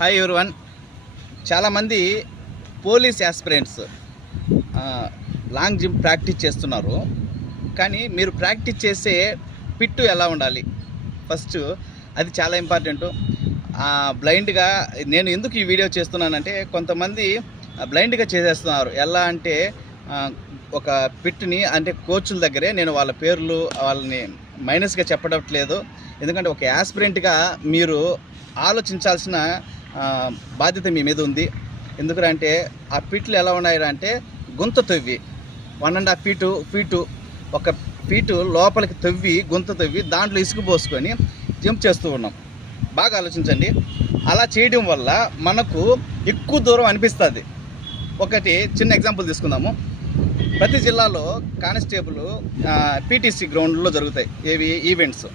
Hi everyone. చాలామంది police aspirants long jump practice చేస్తున్నారు. కానీ మీరు ప్రాక్టీస్ చేసే పిట్టు ఎలా ఉండాలి ఫస్ట్, అది చాలా ఇంపార్టెంట్. బ్లైండ్గా నేను ఎందుకు ఈ వీడియో చేస్తున్నానంటే, కొంతమంది బ్లైండ్గా చేసేస్తున్నారు. ఎలా అంటే ఒక పిట్టుని అంటే కోచ్ల దగ్గరే, నేను వాళ్ళ పేర్లు వాళ్ళని మైనస్గా చెప్పట్లేదు, ఎందుకంటే ఒక యాస్పిరెంట్గా మీరు ఆలోచించాల్సిన బాధ్యత మీ మీద ఉంది. ఎందుకంటే ఆ పిట్లు ఎలా ఉన్నాయంటే, గుంత తవ్వి 1.5 ఫీటు ఒక ఫీటు లోపలికి తవ్వి, గుంత తవ్వి దాంట్లో ఇసుక పోసుకొని జంప్ చేస్తూ ఉన్నాం. బాగా ఆలోచించండి. అలా చేయడం వల్ల మనకు ఎక్కువ దూరం అనిపిస్తుంది. ఒకటి చిన్న ఎగ్జాంపుల్ తీసుకుందాము. ప్రతి జిల్లాలో కానిస్టేబుల్ పీటీసీ గ్రౌండ్లో జరుగుతాయి. ఏవి ఈవెంట్స్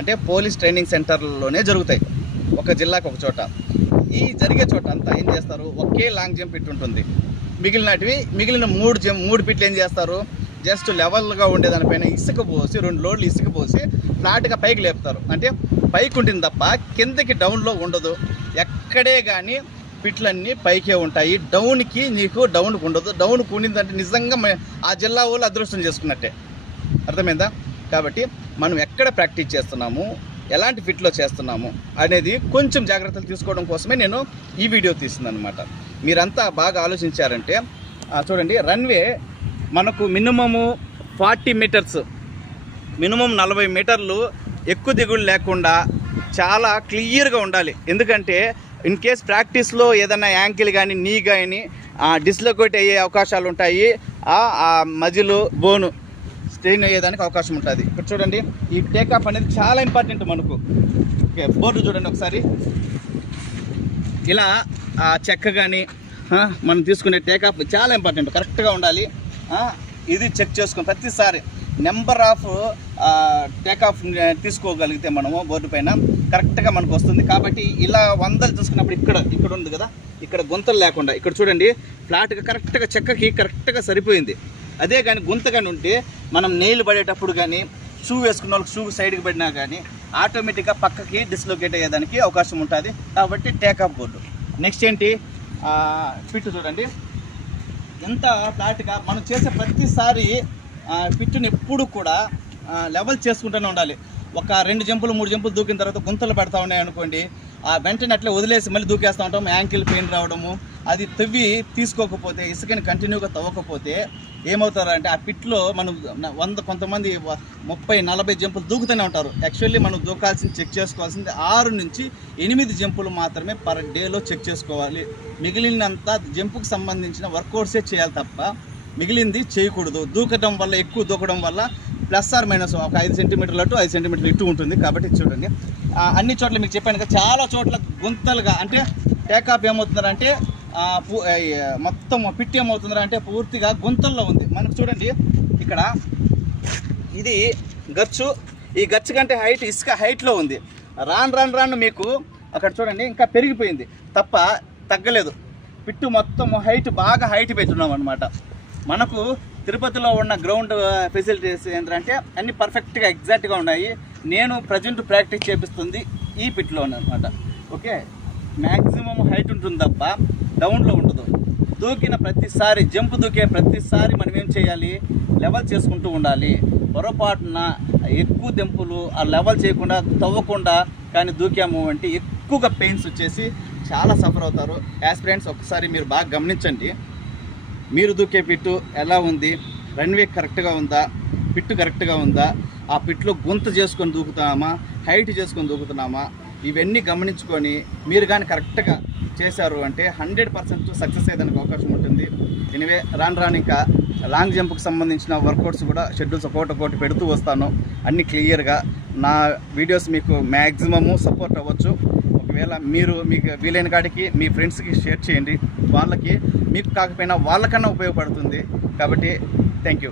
అంటే పోలీస్ ట్రైనింగ్ సెంటర్లోనే జరుగుతాయి, ఒక జిల్లాకు ఒక చోట. ఈ జరిగే చోట అంతా ఏం చేస్తారు, ఒకే లాంగ్ జంప్ పిట్ ఉంటుంది. మిగిలిన మూడు పిట్లు ఏం చేస్తారు, జస్ట్ లెవెల్గా ఉండేదానిపైన ఇసుక పోసి 2 లోడ్లు ఇసుక పోసి ఫ్లాట్గా పైకి లేపుతారు. అంటే పైకి ఉంటుంది తప్ప కిందకి డౌన్లో ఉండదు. ఎక్కడే కానీ పిట్లన్నీ పైకే ఉంటాయి. డౌన్కి ఉండదు. డౌన్కి ఉండిందంటే నిజంగా ఆ జిల్లా వాళ్ళు అదృష్టం చేసుకున్నట్టే. అర్థమైందా? కాబట్టి మనం ఎక్కడ ప్రాక్టీస్ చేస్తున్నాము, ఎలాంటి ఫిట్లో చేస్తున్నాము అనేది కొంచెం జాగ్రత్తలు తీసుకోవడం కోసమే నేను ఈ వీడియో తీస్తున్నాను అనమాట. మీరంతా బాగా ఆలోచించారంటే చూడండి, రన్వే మనకు మినిమము 40 మీటర్స్, మినిమం 40 మీటర్లు ఎక్కువ దిగుడు లేకుండా చాలా క్లియర్గా ఉండాలి. ఎందుకంటే ఇన్ కేస్ ప్రాక్టీస్లో ఏదైనా యాంకిల్ కానీ నీ కానీ డిస్లొకేట్ అయ్యే అవకాశాలు ఉంటాయి. ఆ మజిలు బోను స్ట్రెయిన్ అయ్యేదానికి అవకాశం ఉంటుంది. ఇక్కడ చూడండి, ఈ టేకాఫ్ అనేది చాలా ఇంపార్టెంట్ మనకు. ఓకే, బోర్డు చూడండి ఒకసారి. ఇలా చెక్క కానీ మనం తీసుకునే టేకాఫ్ చాలా ఇంపార్టెంట్, కరెక్ట్గా ఉండాలి. ఇది చెక్ చేసుకుని ప్రతిసారి నెంబర్ ఆఫ్ టేకాఫ్ తీసుకోగలిగితే మనము బోర్డు పైన కరెక్ట్గా మనకు వస్తుంది. కాబట్టి ఇలా 100 చూసుకున్నప్పుడు ఇక్కడ ఉంది కదా, ఇక్కడ గుంతలు లేకుండా ఇక్కడ చూడండి, ఫ్లాట్గా కరెక్ట్గా చెక్కకి కరెక్ట్గా సరిపోయింది. అదే కానీ గుంత కానీ ఉంటే మనం నెయిల్ పడేటప్పుడు కానీ, షూ వేసుకున్న వాళ్ళకి షూ సైడ్కి పడినా కానీ ఆటోమేటిక్గా పక్కకి డిస్లొకేట్ అయ్యేదానికి అవకాశం ఉంటుంది. కాబట్టి టేకాఫ్ బోర్డు. నెక్స్ట్ ఏంటి, పిట్టు చూడండి ఎంత ఫ్లాట్గా. మనం చేసే ప్రతిసారి పిట్టుని ఎప్పుడు కూడా లెవెల్ చేసుకుంటూనే ఉండాలి. ఒక 2 జంపులు 3 జంపులు దూకిన తర్వాత గుంతలు పెడతా ఉన్నాయి అనుకోండి, వెంటనే అట్లే వదిలేసి మళ్ళీ దూకేస్తూ ఉంటాం. యాంకిల్ పెయిన్ రావడము, అది తవ్వి తీసుకోకపోతే, ఇసుకని కంటిన్యూగా తవ్వకపోతే ఏమవుతారంటే ఆ పిట్లో మనం కొంతమంది 30-40 జంపులు దూకుతూనే ఉంటారు. యాక్చువల్లీ మనం చెక్ చేసుకోవాల్సింది 6 నుంచి 8 జంపులు మాత్రమే పర్ డేలో చెక్ చేసుకోవాలి. మిగిలినంత జంపుకు సంబంధించిన వర్కౌట్సే చేయాలి తప్ప మిగిలింది చేయకూడదు. దూకడం వల్ల, ఎక్కువ దూకడం వల్ల ± ఒక 5 సెంటీమీటర్లు అటు 5 సెంటీమీటర్లు ఇటు ఉంటుంది. కాబట్టి చూడండి, అన్ని చోట్ల మీకు చెప్పాను కదా, చాలా చోట్ల గుంతలుగా, అంటే టేకాఫ్ ఏమవుతుందంటే మొత్తం పిట్ ఏమవుతుందంటే పూర్తిగా గుంతల్లో ఉంది. మనకు చూడండి ఇక్కడ ఇది గచ్చు, ఈ గచ్చు కంటే హైట్ ఇసుక హైట్లో ఉంది. రాను మీకు అక్కడ చూడండి ఇంకా పెరిగిపోయింది తప్ప తగ్గలేదు. పిట్టు మొత్తం బాగా హైట్ పెట్టున్నాం అనమాట. మనకు తిరుపతిలో ఉన్న గ్రౌండ్ ఫెసిలిటీస్ ఏంటంటే అన్ని పర్ఫెక్ట్గా ఎగ్జాక్ట్గా ఉన్నాయి. నేను ప్రజెంట్ ప్రాక్టీస్ చేపిస్తుంది ఈ పిట్లో అనమాట. ఓకే, మ్యాక్సిమం హైట్ ఉంటుంది తప్ప డౌన్లో ఉండదు. దూకిన ప్రతిసారి, జంప్ దూకే ప్రతిసారి మనం ఏం చేయాలి, లెవెల్ చేసుకుంటూ ఉండాలి. పొరపాటున ఎక్కువ దెంపులు ఆ లెవెల్ చేయకుండా తవ్వకుండా కానీ దూకాము అంటే ఎక్కువగా పెయిన్స్ వచ్చేసి చాలా సఫర్ అవుతారు. యాస్పిరెంట్స్ ఒకసారి మీరు బాగా గమనించండి. మీరు దూకే పిట్టు ఎలా ఉంది, రన్వే కరెక్ట్గా ఉందా, పిట్టు కరెక్ట్గా ఉందా, ఆ పిట్లో గుంత చేసుకొని దూకుతున్నామా, హైట్ చేసుకొని దూకుతున్నామా, ఇవన్నీ గమనించుకొని మీరు కానీ కరెక్ట్గా చేశారు అంటే 100% సక్సెస్ అయ్యేదానికి అవకాశం ఉంటుంది. ఎనివే రాను ఇంకా లాంగ్ జంప్కి సంబంధించిన వర్కౌట్స్ కూడా షెడ్యూల్స్ ఒక్కొక్కటి పెడుతూ వస్తాను. అన్నీ క్లియర్గా నా వీడియోస్ మీకు మ్యాక్సిమము సపోర్ట్ అవ్వచ్చు. ఒకవేళ మీకు వీలైన కాడికి మీ ఫ్రెండ్స్కి షేర్ చేయండి. వాళ్ళకి మీకు కాకపోయినా వాళ్ళకన్నా ఉపయోగపడుతుంది. కాబట్టి థ్యాంక్ యూ.